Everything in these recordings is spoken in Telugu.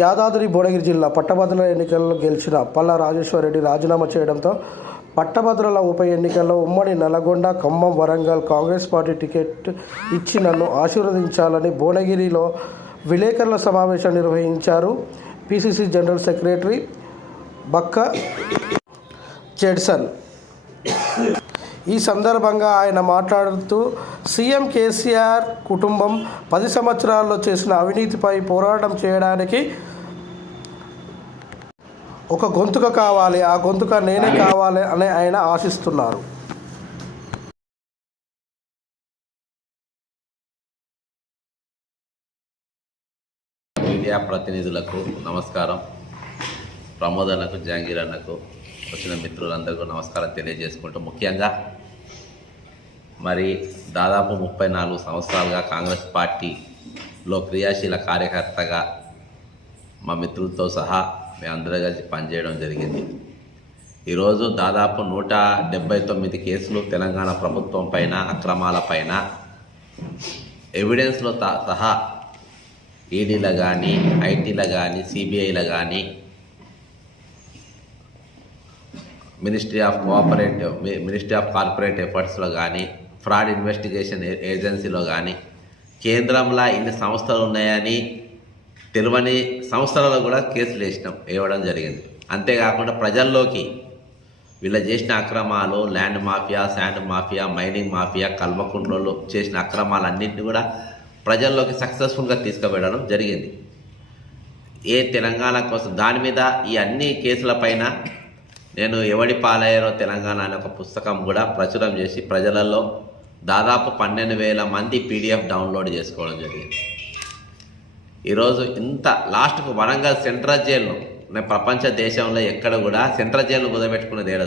యాదాద్రి భువనగిరి జిల్లా పట్టభద్రుల ఎన్నికల్లో గెలిచిన పల్లా రాజేశ్వరరెడ్డి రాజీనామా చేయడంతో పట్టభద్రుల ఉప ఎన్నికల్లో ఉమ్మడి నల్గొండ ఖమ్మం వరంగల్ కాంగ్రెస్ పార్టీ టికెట్ ఇచ్చి నన్ను ఆశీర్వదించాలని భువనగిరిలో విలేకరుల సమావేశం నిర్వహించారు పిసిసి జనరల్ సెక్రటరీ బక్క జెడ్సన్. ఈ సందర్భంగా ఆయన మాట్లాడుతూ సీఎం కేసీఆర్ కుటుంబం పది సంవత్సరాల్లో చేసిన అవినీతిపై పోరాటం చేయడానికి ఒక గొంతుక కావాలి. ఆ గొంతుక నేనే కావాలి అని ఆయన ఆశిస్తున్నారు. మీడియా ప్రతినిధులకు నమస్కారం. ప్రమోదన్నకు జహాంగీర్ అన్నకు వచ్చిన మిత్రులందరికీ నమస్కారం తెలియజేసుకుంటూ ముఖ్యంగా మరి దాదాపు ముప్పై నాలుగు సంవత్సరాలుగా కాంగ్రెస్ పార్టీలో క్రియాశీల కార్యకర్తగా మా మిత్రులతో సహా మేము అందరూ కలిసి పనిచేయడం జరిగింది. ఈరోజు దాదాపు నూట డెబ్బై తొమ్మిది కేసులు తెలంగాణ ప్రభుత్వం పైన అక్రమాల పైన ఎవిడెన్స్లో తా- సహా ఈడీలో కానీ ఐటీలో కానీ సిబిఐలో కానీ ministry of cooperative ministry of corporate ఎఫర్ట్స్లో కానీ ఫ్రాడ్ ఇన్వెస్టిగేషన్ ఏ- ఏజెన్సీలో కానీ కేంద్రంలో ఇన్ని సంస్థలు ఉన్నాయని తెలియని సంస్థలలో కూడా కేసులు వేసినాం వేయడం జరిగింది. అంతేకాకుండా ప్రజల్లోకి వీళ్ళు చేసిన అక్రమాలు land mafia sand mafia mining mafia కల్వకుంట్లలో చేసిన అక్రమాలన్నింటినీ కూడా ప్రజల్లోకి సక్సెస్ఫుల్గా తీసుకువెళ్ళడం జరిగింది. ఏ తెలంగాణ కోసం దాని మీద ఈ అన్ని కేసులపైన నేను ఎవడి పాలయ్యారో తెలంగాణ అనే ఒక పుస్తకం కూడా ప్రచురం చేసి ప్రజలలో దాదాపు పన్నెండు వేల మంది పీడిఎఫ్ డౌన్లోడ్ చేసుకోవడం జరిగింది. ఈరోజు ఇంత లాస్ట్కు వరంగల్ సెంట్రల్ జైలు నేను ప్రపంచ దేశంలో ఎక్కడ కూడా సెంట్రల్ జైలు కుదబెట్టుకునేది ఏడ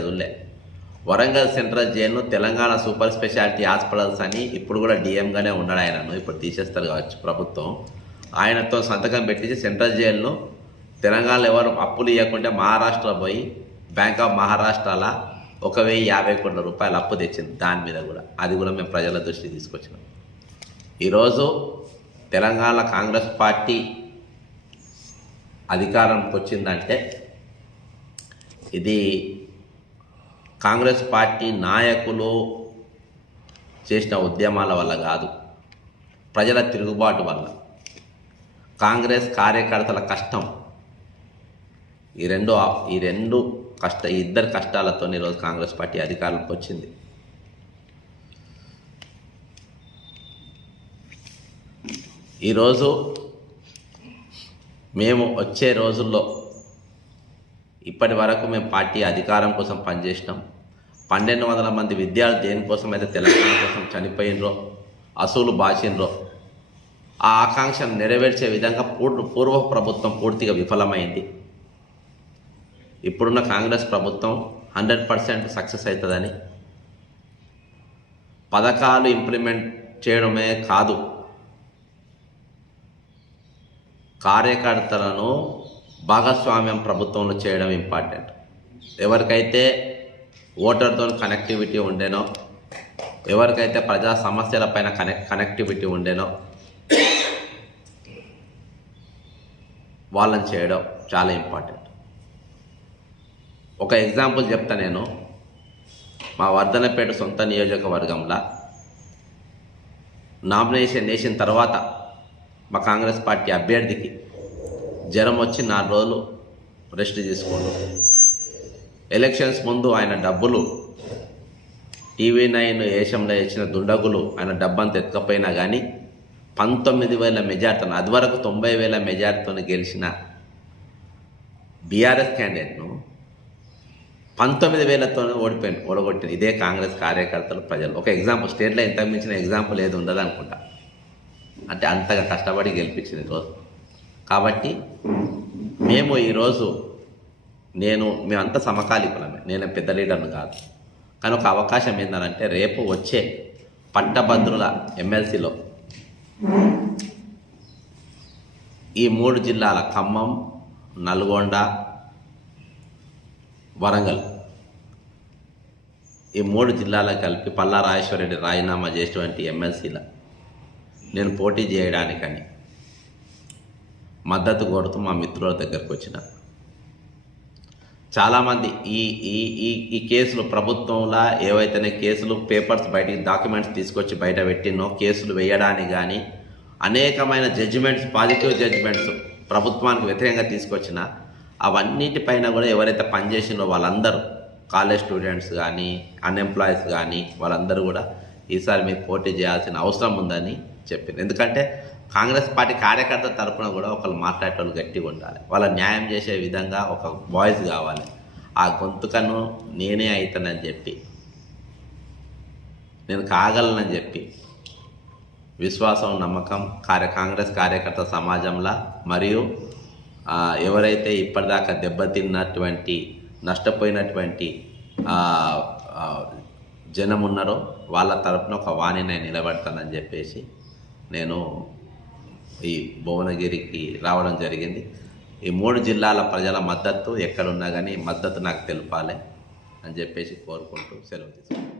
వరంగల్ సెంట్రల్ జైలును తెలంగాణ సూపర్ స్పెషాలిటీ హాస్పిటల్స్ అని ఇప్పుడు కూడా డిఎంగానే ఉన్నాడు ఆయనను ఇప్పుడు తీసేస్తారు కావచ్చు ప్రభుత్వం. ఆయనతో సంతకం పెట్టించి సెంట్రల్ జైలును తెలంగాణలో ఎవరు అప్పులు ఇవ్వకుంటే మహారాష్ట్ర పోయి బ్యాంక్ ఆఫ్ మహారాష్ట్రలో ఒక వెయ్యి యాభై కోట్ల రూపాయలు అప్పు తెచ్చింది. దాని మీద కూడా. అది కూడా మేము ప్రజల దృష్టికి తీసుకొచ్చినాం. ఈరోజు తెలంగాణ కాంగ్రెస్ పార్టీ అధికారంకి వచ్చిందంటే ఇది కాంగ్రెస్ పార్టీ నాయకులు చేసిన ఉద్యమాల వల్ల కాదు. ప్రజల తిరుగుబాటు వల్ల. కాంగ్రెస్ కార్యకర్తల కష్టం ఈ రెండు ఈ రెండు కష్ట ఇద్దరు కష్టాలతో ఈరోజు కాంగ్రెస్ పార్టీ అధికారంలోకి వచ్చింది. ఈరోజు మేము వచ్చే రోజుల్లో ఇప్పటి వరకు మేము పార్టీ అధికారం కోసం పనిచేసినాం. పన్నెండు వందల మంది విద్యార్థులు దేనికోసం అయితే తెలంగాణ కోసం చనిపోయినరో అసూలు బాసినరో ఆ ఆకాంక్షను నెరవేర్చే విధంగా పూర్వ పూర్వ ప్రభుత్వం పూర్తిగా విఫలమైంది. ఇప్పుడున్న కాంగ్రెస్ ప్రభుత్వం హండ్రెడ్ పర్సెంట్ సక్సెస్ అవుతుందని పథకాలు ఇంప్లిమెంట్ చేయడమే కాదు కార్యకర్తలను భాగస్వామ్యం ప్రభుత్వంలో చేయడం ఇంపార్టెంట్. ఎవరికైతే ఓటర్తో కనెక్టివిటీ ఉండేనో ఎవరికైతే ప్రజా సమస్యలపైన కనెక్ట్ కనెక్టివిటీ ఉండేనో వాళ్ళని చేయడం చాలా ఇంపార్టెంట్. ఒక ఎగ్జాంపుల్ చెప్తా నేను. మా వర్ధనపేట సొంత నియోజకవర్గంలో నామినేషన్ వేసిన తర్వాత మా కాంగ్రెస్ పార్టీ అభ్యర్థికి జ్వరం వచ్చి నాలుగు రోజులు రెస్ట్ తీసుకోండు. ఎలక్షన్స్ ముందు ఆయన డబ్బులు టీవీ నైన్ ఏషంలో ఇచ్చిన దుండగులు ఆయన డబ్బంతా ఎత్తకపోయినా కానీ పంతొమ్మిది వేల మెజార్టీతో అది వరకు తొంభై వేల మెజార్టీతో గెలిచిన బీఆర్ఎస్ క్యాండిడేట్ను పంతొమ్మిది వేలతో ఓడిపోయింది ఓడగొట్టిన. ఇదే కాంగ్రెస్ కార్యకర్తలు ప్రజలు. ఒక ఎగ్జాంపుల్ స్టేట్లో ఇంత మించిన ఎగ్జాంపుల్ ఏది ఉండదు అనుకుంటా. అంటే అంతగా కష్టపడి గెలిపించింది ఈరోజు కాబట్టి మేము ఈరోజు నేను మేమంతా సమకాలీకులమే. నేను పెద్ద లీడర్ను కాదు. కానీ ఒక అవకాశం ఏంటంటే రేపు వచ్చే పట్టభద్రుల ఎమ్మెల్సీలో ఈ మూడు జిల్లాల ఖమ్మం నల్గొండ వరంగల్. ఈ మూడు జిల్లాలకు కలిపి పల్లా రాజేశ్వరరెడ్డి రాజీనామా చేసినటువంటి ఎమ్మెల్సీల నేను పోటీ చేయడానికని మద్దతు కోరుతూ మా మిత్రుల దగ్గరకు వచ్చిన. చాలామంది ఈ ఈ ఈ ఈ కేసులు ప్రభుత్వంలో ఏవైతేనే కేసులు పేపర్స్ బయటికి డాక్యుమెంట్స్ తీసుకొచ్చి బయట పెట్టినో కేసులు వేయడానికి కానీ అనేకమైన జడ్జిమెంట్స్ పాజిటివ్ జడ్జిమెంట్స్ ప్రభుత్వానికి వ్యతిరేకంగా తీసుకొచ్చిన అవన్నిటిపైన కూడా ఎవరైతే పనిచేసినో వాళ్ళందరూ కాలేజ్ స్టూడెంట్స్ కానీ అన్ఎంప్లాయీస్ కానీ వాళ్ళందరూ కూడా ఈసారి మీరు పోటీ చేయాల్సిన అవసరం ఉందని చెప్పింది ఎందుకంటే కాంగ్రెస్ పార్టీ కార్యకర్త తరపున కూడా ఒకళ్ళు మాట్లాడేటోళ్ళు గట్టిగా ఉండాలి. వాళ్ళ న్యాయం చేసే విధంగా ఒక వాయిస్ కావాలి. ఆ గొంతుకను నేనే అవుతానని చెప్పి నేను కాగలనని చెప్పి విశ్వాసం నమ్మకం కార్య కాంగ్రెస్ కార్యకర్త సమాజంలో మరియు ఎవరైతే ఇప్పటిదాకా దెబ్బతిన్నటువంటి నష్టపోయినటువంటి జనం ఉన్నారో వాళ్ళ తరపున ఒక వాణి నేను నిలబడతానని చెప్పేసి నేను ఈ భువనగిరికి రావడం జరిగింది. ఈ మూడు జిల్లాల ప్రజల మద్దతు ఎక్కడున్నా కానీ మద్దతు నాకు తెలపాలి అని చెప్పేసి కోరుకుంటూ సెలవు తీసుకుంటాను